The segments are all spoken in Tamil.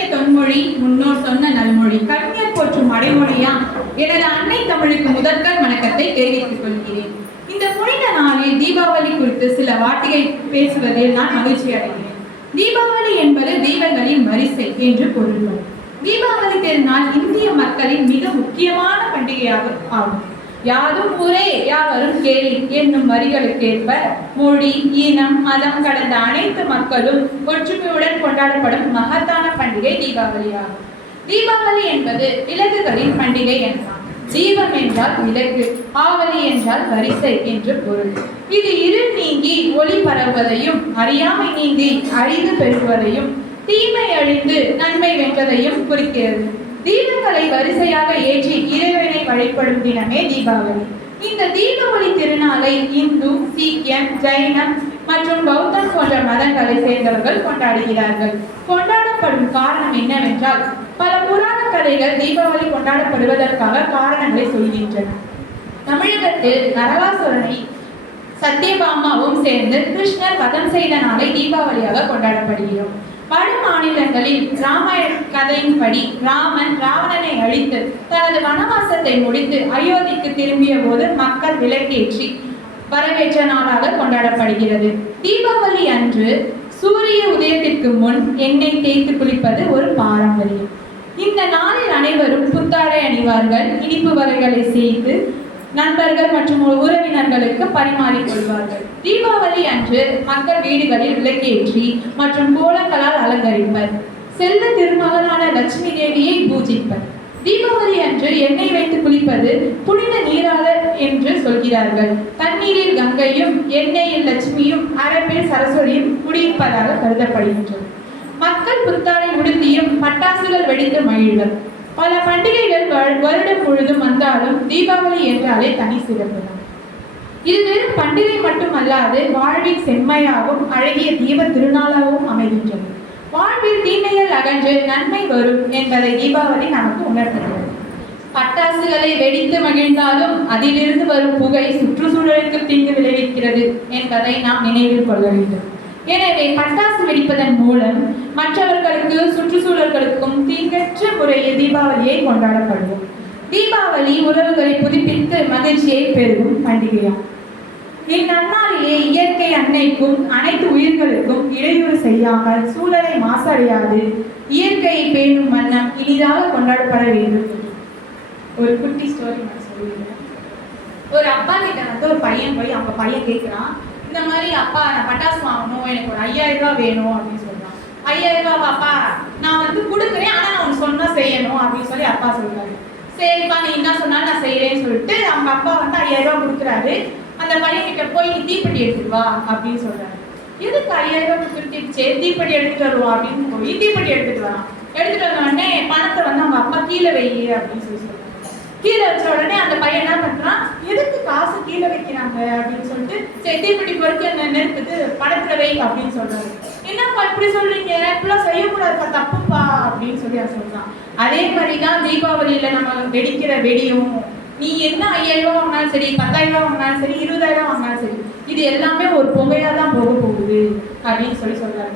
இனிய தொன்மொழி முன்னோர் சொன்ன நல்மொழி கவிஞர் போற்றும் அடைமொழியா எனது அன்னை தமிழுக்கு முதற்கண் வணக்கத்தை தெரிவித்துக் கொள்கிறேன். இந்த புனித நாளில் தீபாவளி குறித்து சில வார்த்தைகள் பேசுவதில் நான் மகிழ்ச்சி அடைகிறேன். தீபாவளி என்பது தெய்வங்களின் வரிசை என்று பொருள்படும். தீபாவளி திருநாள் இந்திய மக்களின் மிக முக்கியமான பண்டிகையாக ஆகும். யாதும் ஊரே யாவரும் கேளி என்னும் வரிகளுக்கேற்ப மொழி, இனம், மதம் கடந்த அனைத்து மக்களும் ஒற்றுமையுடன் கொண்டாடப்படும் மகத்தான பண்டிகை தீபாவளி ஆகும். தீபாவளி என்பது விலங்குகளின் பண்டிகை எனலாம். தீபம் என்றால் விலகு, ஆவலி என்றால் வரிசை என்று பொருள். இது இருள் நீங்கி ஒளி பரவுவதையும், அறியாமை நீங்கி அழிவு பெறுவதையும், தீமை அழிந்து நன்மை வென்றதையும் குறிக்கிறது. தீபங்களை வரிசையாக ஏற்றி இறைவனை வழிபடும் தினமே தீபாவளி. இந்த தீபாவளி திருநாளை இந்து, சீக்கியம், ஜைனம் மற்றும் பௌத்தம் போன்ற மதங்களை சேர்ந்தவர்கள் கொண்டாடுகிறார்கள். கொண்டாடப்படும் காரணம் என்னவென்றால், பல புராண கதைகள் தீபாவளி கொண்டாடப்படுவதற்காக காரணங்களை சொல்கின்றன. தமிழகத்தில் நரகாசுரனை சத்யபாமாவும் சேர்ந்து கிருஷ்ணர் வதம் செய்த நாளை தீபாவளியாக கொண்டாடப்படுகிறோம். வட மாநிலங்களில் ராமாயண கதையின்படி ராமன் ராவணனை அழித்து தனது வனவாசத்தை முடித்து அயோத்திக்கு திரும்பிய போது மக்கள் விளக்கேற்றி வரவேற்ற நாளாக கொண்டாடப்படுகிறது. தீபாவளி அன்று சூரிய உதயத்திற்கு முன் எண்ணெய் தேய்த்து குளிப்பது ஒரு பாரம்பரியம். இந்த நாளில் அனைவரும் புத்தாடை அணிவார்கள். இனிப்பு வகைகளை செய்து நண்பர்கள் மற்றும் உறவினர்களுக்கு பரிமாறிக்கொள்வார்கள். தீபாவளி அன்று மக்கள் வீடுகளில் விளக்கேற்றி மற்றும் கோலங்களால் அலங்கரிப்பர். செல்வ திருமகளான லட்சுமி தேவியை பூஜிப்பர். தீபாவளி அன்று எண்ணெய் வைத்து குளிப்பது புனித நீராடல் என்று சொல்கிறார்கள். தண்ணீரில் கங்கையும் எண்ணெயில் லட்சுமியும் அரபில் சரஸ்வதியும் குடியிருப்பதாக கருதப்படுகின்றது. மக்கள் புத்தாடை உடுத்தியும் பட்டாசுகள் வெடித்து மகிழ்வர். பல பண்டிகைகள் வருடம் முழுதும் வந்தாலும் தீபாவளி என்றாலே தனி சிறப்புதான். இது வெறும் பண்டிகை மட்டுமல்லாது வாழ்வில் செம்மையாகவும் அழகிய தீப திருநாளாகவும் அமைகின்றது. வாழ்வில் தீமைகள் அகன்று நன்மை வரும் என்பதை தீபாவளி நமக்கு உணர்த்துகிறது. பட்டாசுகளை வெடித்து மகிழ்ந்தாலும் அதிலிருந்து வரும் புகை சுற்றுச்சூழலுக்கு தீங்கு விளைவிக்கிறது என்பதை நாம் நினைவில் கொள்ள வேண்டும். எனவே பட்டாசு வெடிப்பதன் மூலம் மற்றவர்களுக்கு சுற்றுச்சூழல்களுக்கும் தீங்கற்ற முறையில் தீபாவளியை கொண்டாடப்படுவோம். தீபாவளி உறவுகளை புதுப்பித்து மகிழ்ச்சியை பெருகும் பண்டிகையாகும். இந்நன்னாளிலே இயற்கை அன்னைக்கும் அனைத்து உயிர்களுக்கும் இடையூறு செய்யாமல் சூழலை மாசடையாது இயற்கையை பேணும் வண்ணம் இனிதாக கொண்டாடப்பட வேண்டும். ஒரு குட்டி ஸ்டோரி நான் சொல்லிடுறேன். ஒரு அப்பா கிட்ட ஒரு பையன் போய் அவங்க பையன் கேட்குறான், இந்த மாதிரி அப்பா நான் பட்டாசு வாங்கணும், எனக்கு ஒரு 5000 ரூபாய் வேணும் அப்படின்னு சொல்றான். 5000 ரூபாய் அப்பா நான் கொடுக்குறேன், ஆனா நான் உனக்கு சொன்னா செய்யணும் அப்படின்னு சொல்லி அப்பா சொல்றாரு. சரிப்பா நீ என்ன சொன்னாலும் நான் செய்யறேன்னு சொல்லிட்டு அவங்க அப்பா 5000 ரூபாய் கொடுக்குறாரு. அந்த பையன் கிட்ட போய் நீ தீப்பெட்டி எடுத்துட்டு வா அப்படின்னு சொல்றாரு. எதுக்கு 5000 ரூபாய் கொடுத்துருச்சு, தீப்பெட்டி எடுத்துட்டு வருவோம் அப்படின்னு போய் தீப்பெட்டி எடுத்துட்டு வரான். எடுத்துட்டு வந்த உடனே பணத்தை அவங்க அப்பா கீழே வை அப்படின்னு சொல்லி சொல்றாங்க. கீழே வச்ச உடனே அந்த பையன் என்ன பண்றான், எதுக்கு காசு கீழே வைக்கிறாங்க அப்படின்னு சொல்லிட்டு சரி தீப்பெட்டி பொறுத்து நெருப்புது படத்துல வை அப்படின்னு சொல்றாரு. என்னப்பா இப்படி சொல்றீங்க, இப்பெல்லாம் செய்யக்கூடாதுப்பா, தப்புப்பா அப்படின்னு சொல்லி அவன் சொல்றான். அதே மாதிரிதான் தீபாவளியில நம்ம வெடிக்கிற வெடியும், நீ என்ன 5000 ரூபாய் வாங்கினாலும் சரி, 10000 ரூபாய் வாங்கினாலும் சரி, 20000 வாங்கினாலும் சரி, இது எல்லாமே ஒரு புகையா தான் போக போகுது அப்படின்னு சொல்லி சொல்றாரு.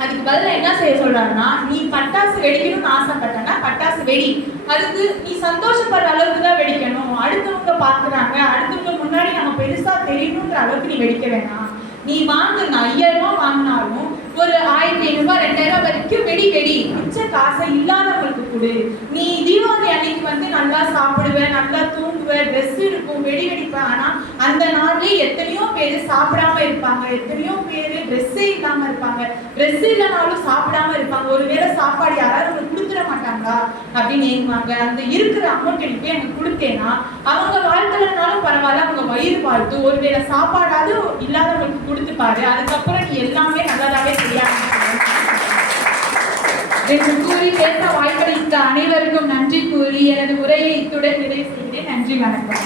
அதுக்கு பதிலாக என்ன செய்ய சொல்றாருன்னா, நீ பட்டாசு வெடிக்கணும்னு ஆசைப்பட்டனா பட்டாசு வெடி, அதுக்கு நீ சந்தோஷப்படுற அளவுக்கு தான் வெடிக்கணும். அடுத்தவங்க பார்க்குறாங்க, அடுத்தவங்க முன்னாடி நம்ம பெருசா தெரியணுன்ற அளவுக்கு நீ வெடிக்க வேணாம். நீ வாங்குனா 5000 ரூபாய் வாங்கினாலும் ஒரு 1500 ரூபாய் 2000 வரைக்கும் வெடி மிச்ச காசை இல்லாதவங்களுக்கு கொடு. நீ தீபாவளி அன்னைக்கு நல்லா சாப்பிடுவ, நல்லா தூங்குவ, ட்ரெஸ் இருக்கும், வெடிப்ப. ஆனா அந்த நாள்லயே எத்தனையோ பேர் சாப்பிடாம இருப்பாங்க, எத்தனையோ பேர் ட்ரெஸ்ஸே இல்லாம இருப்பாங்க, ட்ரெஸ் இல்லைனாலும் சாப்பிடாம இருப்பாங்க. ஒருவேளை சாப்பாடு யாராவது உங்களுக்கு கொடுத்துட மாட்டாங்களா அப்படின்னு ஏங்குவாங்க. அந்த இருக்கிற அமௌண்ட் எனக்கு எனக்கு கொடுத்தேன்னா அவங்க வாழ்க்கைனாலும் பரவாயில்ல, அவங்க வயிறு வாழ்த்து, ஒருவேளை சாப்பாடாவது இல்லாதவங்களுக்கு கொடுத்து பாரு, அதுக்கப்புறம் நீ எல்லாமே நல்லதாவே செய்யாது என்று கூறி பேச வாய்ப்பளித்த அனைவருக்கும் நன்றி கூறி எனது உரையை இத்துடன் நிறைவு செய்கிறேன். நன்றி, வணக்கம்.